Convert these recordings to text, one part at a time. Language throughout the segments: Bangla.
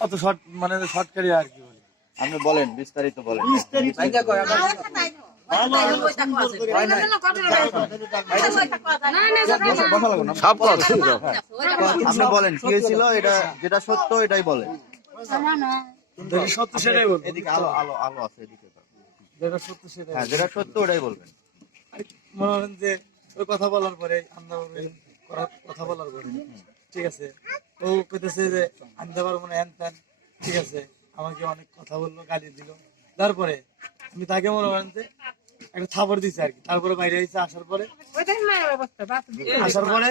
অত শর্ট মানে শর্টকারি আর কি বলি। আপনি বলেন বিস্তারিত বলেন। আপনি বলেন কি হয়েছিল? এটা যেটা সত্য এটাই বলেন। যেটা সত্য সেটাই বলব। এদিকে আলো আলো আলো আছে এদিকে। যেটা সত্য সেটাই হ্যাঁ যেটা সত্য ওটাই বলবেন। মনে করেন যে ওই কথা বলার পরে আমরা কথা বলার পরে। ঠিক আছে। ও কইতেছে যে আনতে পারব না হ্যান ঠিক আছে। আমাকে অনেক কথা বলল, গালি দিল। তারপরে আমি তাকে মনে করেন যে একটা থাপড় দিছে আর কি। তারপরে বাইরে এসে আসার পরে আসার পরে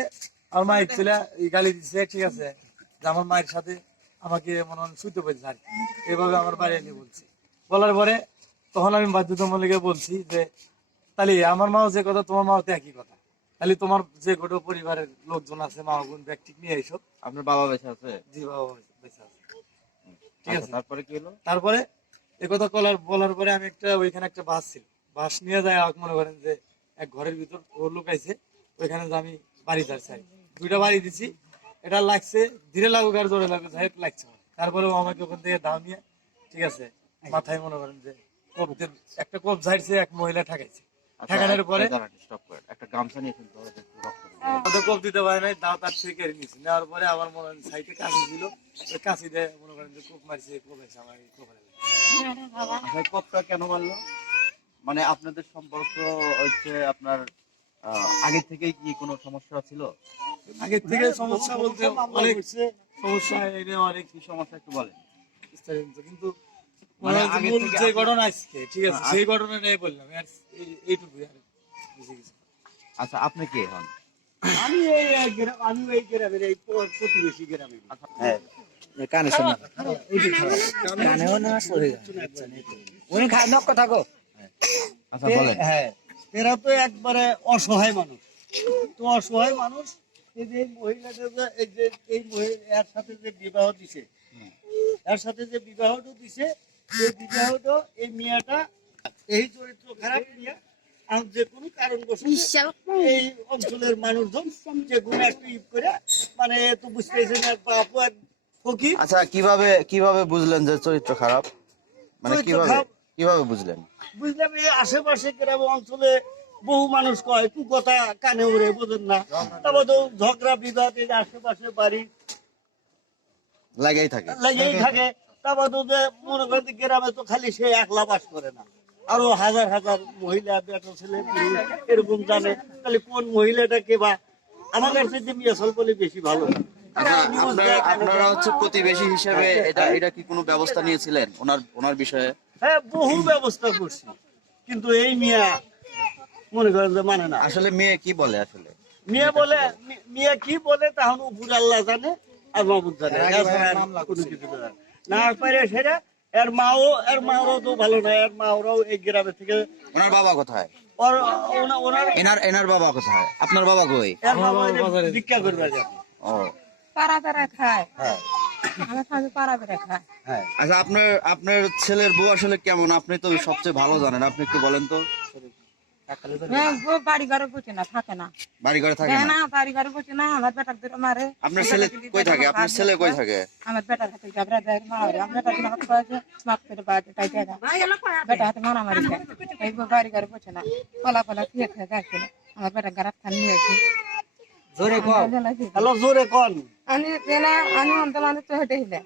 আমার মা ছিল গালি দিচ্ছে ঠিক আছে। যে আমার মায়ের সাথে আমাকে মনে হয় শুইতে পেরেছে আর কি। এভাবে আমার বাইরে এনে বলছি। বলার পরে তখন আমি বাধ্যতামূলকে বলছি যে, তাহলে আমার মাও যে কথা, তোমার মাও তো একই কথা। তাহলে তোমার যে গোটো পরিবারের লোকজন আছে মা বোন ব্যক্তি নিয়ে এইসব আপনার বাবা বেঁচে আছে? জি বাবা বেঁচে আছে। ঠিক আচ্ছা, আছে। তারপরে কি হলো? তারপরে এ কথা বলার বলার পরে আমি একটা ওইখানে একটা বাস ছিল। বাস নিয়ে যায় মনে করেন যে এক ঘরের ভিতর ও লুকাইছে ওইখানে যে আমি বাড়ি আর কি। দুইটা বাড়ি দিছি। এটা লাগছে ধীরে লাগুক আর জোরে লাগুক যাই লাগছে। তারপরে ও আমাকে ওখান থেকে দাও নিয়ে ঠিক আছে মাথায় মনে করেন যে কোপ দিয়ে- একটা কোপ ঝাড়ছে এক মহিলা ঠাকাইছে। ঠেকানোর পরে? স্টপ করেন। একটা গামছা নিয়ে। ওদের কোপ দিতে পারে নাই দাও তার থেকে কেড়ে নিয়েছি নেওয়ার পরে আমার মনে হয় সাইডে কাশি ছিল ওই কাশি দিয়ে মনে করেন যে কোপ মারছে কোপ এসে আমার কোপে লাগছে। আচ্ছা কেন মারলো? মানে আপনাদের সম্পর্ক হচ্ছে আপনার আহ, আগে থেকেই কি কোনো সমস্যা ছিল? আগে থেকে সমস্যা বলতে অনেক সমস্যা এটা অনেক কি সমস্যা একটু বলেন। কিন্তু মানে মানে মূল যে আপনি- ঘটনা আজকে ঠিক আছে হ্যাঁ, ঘটনাটাই বললাম। আচ্ছা আপনি কে হন? আমি এই আমি এই গ্রামের এই প্রতিবেশী গ্রামের কানে শোনা। কানেও না সরে উনি খায় নক কথা গো আচ্ছা বলেন। হ্যাঁ। এরা তো একবারে অসহায় মানুষ। তো অসহায় মানুষ এই যে মহিলাটা এই যে এই মহি- এর সাথে যে বিবাহ দিছে এর সাথে যে বিবাহটা দিছে এই বিবাহটা এই মিয়াটা এই চরিত্র খারাপ মিয়া আর যে কোনো কারণ এই অঞ্চলের মানুষজন যে কোনো একটা ইট করে মানে তো বুঝতেছেন এক বাপু এক ফকির। আচ্ছা কীভাবে কীভাবে বুঝলেন যে চরিত্র খারাপ? মানে কীভাবে কীভাবে বুঝলেন? বুঝলাম এই আশেপাশে গ্রাম অঞ্চলে বহু মানুষ কয় তু কথা কানে উড়ে বোঝেন না। তারপর তো ঝগড়া বিবাদ এই আশেপাশে বাড়ি লাগাই থাকে। লেগেই থাকে। তারপর তো যে মনে করেন গ্রামে তো খালি সে একলা বাস করে না। আরও হাজার হাজার মহিলা বেটা ছেলে এরকম জানে। তাহলে কোন মহিলাটা কে বা আমার কাছে যে মিয়াসল বলে বেশি ভালো। আচ্ছা আপনারা আপনারা হচ্ছে প্রতিবেশী হিসেবে এটা এটা কি কোনো ব্যবস্থা নিয়েছিলেন ওনার ওনার বিষয়ে? হ্যাঁ বহু ব্যবস্থা করছি। কিন্তু এই মিয়া মনে করেন যে মানে না। আসলে মেয়ে কি বলে আসলে? মিয়া বলে মিয়া কি বলে উপরে আল্লাহ জানে আর মাহবুব জানে কোনো কিছু জানে না। পারে সেটা এর মাও এর মাও তো ভালো না এর মা ওরাও এই গ্রামে থেকে ওনার বাবা কোথায়? ওর ওনার এনার এনার বাবা কোথায়? আপনার বাবা কই? এর বাবা ভিক্ষা করবে ও। পাড়া খায়। হ্যাঁ। আমার স্বামী পাড়া খায়। হ্যাঁ। আচ্ছা আপনার আপনার ছেলের বউ আসলে কেমন? আপনি তো সবচেয়ে ভালো জানেন আপনি একটু বলেন তো। বাড়ি ঘরে বসে না থাকে না। বাড়ি ঘরে থাকে না? না বাড়ি ঘরে বসে না আমার বেটার ধরে মারে। আপনার ছেলে কই থাকে? আপনার ছেলে কই থাকে? আমার বেটার হাতে জাবরা দেয় মারে। আমার বেটার হাতে পাওয়া মাপ করে বাড়ি তাই দেয় বেটা হাতে এই বাড়ি ঘরে বসে না। কলা কলা খেয়ে খেয়ে যাচ্ছে না। আমার বেটা গারাত খান জোরে কও। হ্যালো জোরে কন। আমি এলা আমি তো হেঁটে হিলে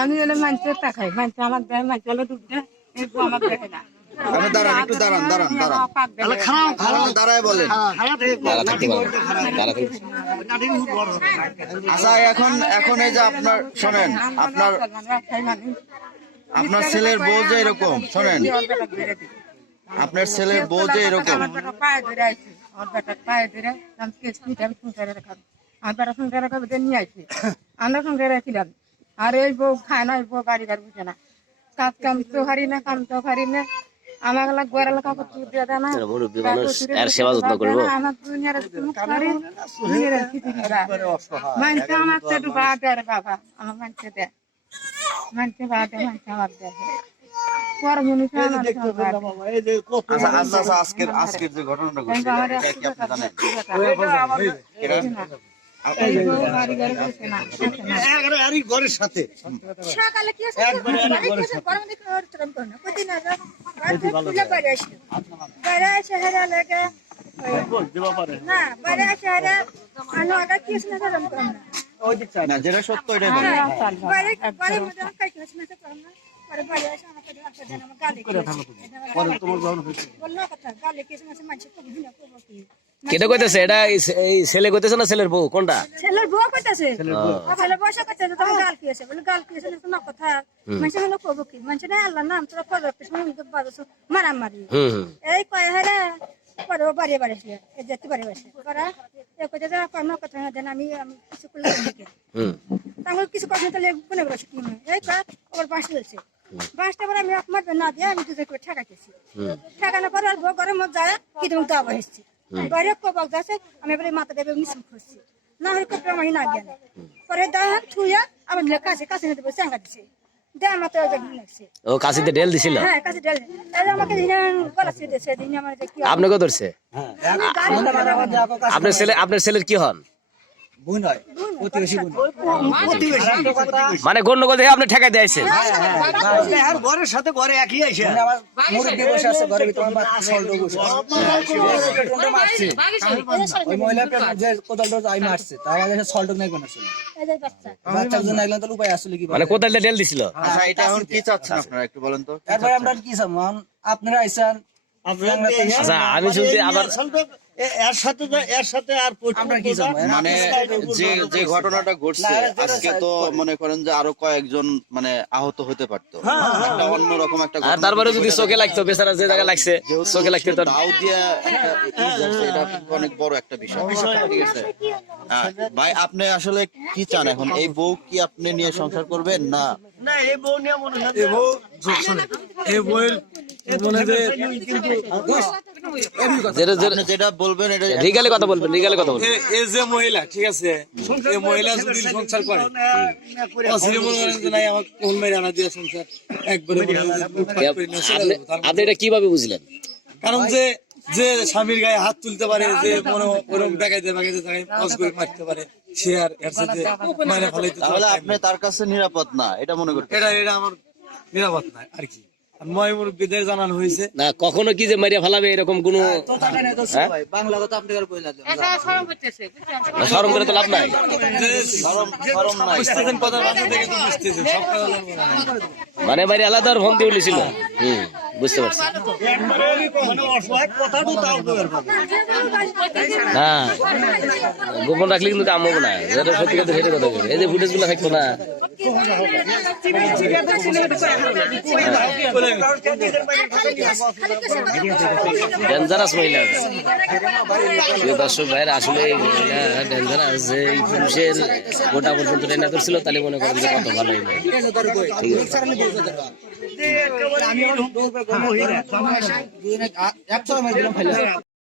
আমি এলে মানুষের টাকাই মানুষ আমার দেয় মানুষ হলে ডুব দেয়। এই বউ আমার দেয় না। আপনি দাঁড়ান একটু দাঁড়ান দাঁড়ান দাঁড়ান দাঁড়ায় বলেন। হবে। আচ্ছা এখন এখন এই যে আপনার শোনেন আপনার আপনার ছেলের বউ যে এরকম শোনেন। আপনার ছেলের বউ যে এরকম। আমার সংসারে আর এই বউ খায় না এই বউ বাড়ি ঘর বুঝে না। কাজ কাম তো হারি না কাম তো হারি না। আমার লাগা গোয়ার লাগা কত দিয়ে দেয় না আর সেবা যত্ন করব আমার দুনিয়ার মুখ পারি দুনিয়ার আমার তো একটু বাদ দেয় বাবা। আমার দেয় বাদ দেয় আমার দেয় আজকের যে ঘটনাটা ঘটছে না একেবারে আরই ঘরের সাথে। সকালে কি না। যেটা সত্য এটাই পরে তোমার আছে কেটে কইতেছে? এটা এই ছেলে কইতেছে না ছেলের বউ? কোনটা? ছেলের বউ কইতাছে। ছেলের বয়স কইতাছে তোমার গাল কি আছে। বলে গাল কি আছে না কথা মানুষ হলো করব কি? মানুষ না আল্লাহ নাম তোরা করব কিছু বাজছ মারামারি। এই কয় হারে পরে বাড়ি বাড়ি এ যেতে বাড়ি আসে। করা এ কইতে যা কর্ম কথা না দেন আমি আমি কিছু করলে তাঙ্গুল কিছু কথা তাহলে কোনে বসে কি এই কয় ওর বাঁশ দিয়েছে বাঁশটা পরে আমি মারবে না দিয়ে আমি দুধে করে ঠেকাইতেছি ঠেকানোর পরে আর বউ মধ্যে যায় কি তুমি দাবা এসছি? বাইরে কবাক যাচ্ছে আমি এবারে মাথা দেবে মিশন করছি। না হলে কপড়া মাহি না গেলে। পরে দায় হাত থুইয়া আমার দিলে কাছে কাছে নিতে বসে চাঙ্গা দিছে। ও কাশিতে ডেল দিছিল? হ্যাঁ আপনাকে ধরছে? আপনার ছেলে আপনার ছেলের কি হন? বোন হয় প্রতিবেশী বোন মানে গন্ডগোল দেখে আপনি ঠেকাই দিয়েছেন। আর ঘরের সাথে ঘরে একই আইসে মানে আমার মুরব্বি বসে আছে ঘরের ভিতরে আমার সল্ট বসে মারছে ওই মহিলা পেট্রোল যে কোদালটা যাই মারছে তার আগে সল্ট নাই কোনো ছিল। বাচ্চা। জন্য একজন তো উপায় আসলে কি মানে ডেল দিছিল? আচ্ছা এটা এখন কি চাচ্ছেন আপনারা একটু বলেন তো? এরপরে আমরা কি চাম আপনারা আইসান আচ্ছা আমি শুনছি আবার এর সাথে এর সাথে আর মানে যে যে ঘটনাটা ঘটছে আজকে তো মনে করেন যে আরও কয়েকজন মানে আহত হতে পারতো। একটা অন্যরকম একটা আর তারপরে যদি চোখে লাগতো বেচারা যে জায়গায় লাগছে চোখে লাগতে তো দাও দিয়া একটা এটা অনেক বড় একটা বিষয়। ঠিক আছে? হ্যাঁ, ভাই আপনি আসলে কি চান এখন? এই বউ কি আপনি নিয়ে সংসার করবেন না? না এই বউ নিয়ে মনে হয় এই বউ এই মনে যে যেটা যেটা যেটা বলবেন এটা রিগালে কথা বলবেন রিগালে কথা বলবেন। এই যে মহিলা ঠিক আছে? এই মহিলা যদি সংসার করে। অসিরে মনে করেন যে নাই আমার কোন মেরে আনা দিয়ে সংসার একবারে মনে করেন যে লুটপাট করে নিয়ে চলে আপনি যাব। তার আপনি এটা কীভাবে বুঝলেন? কারণ যে যে স্বামীর গায়ে হাত তুলতে পারে যে মনে ওরকম দেখাইতে দেখাইতে তাকে পজ করে মারতে পারে সে আর এর সাথে মাইনে ফেলাইতে তাহলে আপনি তার কাছে নিরাপদ না এটা মনে করতে এটা এটা আমার নিরাপদ নাই আর কি। আর ময় মুরব্বীদের জানানো হয়েছে। না কখনো কি যে মারিয়া ফেলাবে এরকম কোনো বাংলা কথা আপনি আর কইলা না, শরম করে তো লাভ নাই। যে শরম শরম নাই। বুঝতেছেন কথার ভাষা থেকে তো বুঝতেছেন সব কথা বলব না। মানে বাড়ি আলাদা আর ফোন দিয়ে উঠেছিল হুম। বুঝতে পারছি। না, গোপন রাখলে কিন্তু কাম হব না। যেটা সত্যি কথা সেটা কথা। এই যে ফুটেজগুলো থাকতো না। ডেঞ্জারাস মহিলা দর্শক ভাইয়ের, আসলে ডেঞ্জারাস যে পুরুষের গোটা পর্যন্ত ট্রেনা করছিল, তাহলে মনে করেন যে কত ভালোই ঠিক আছে। একশো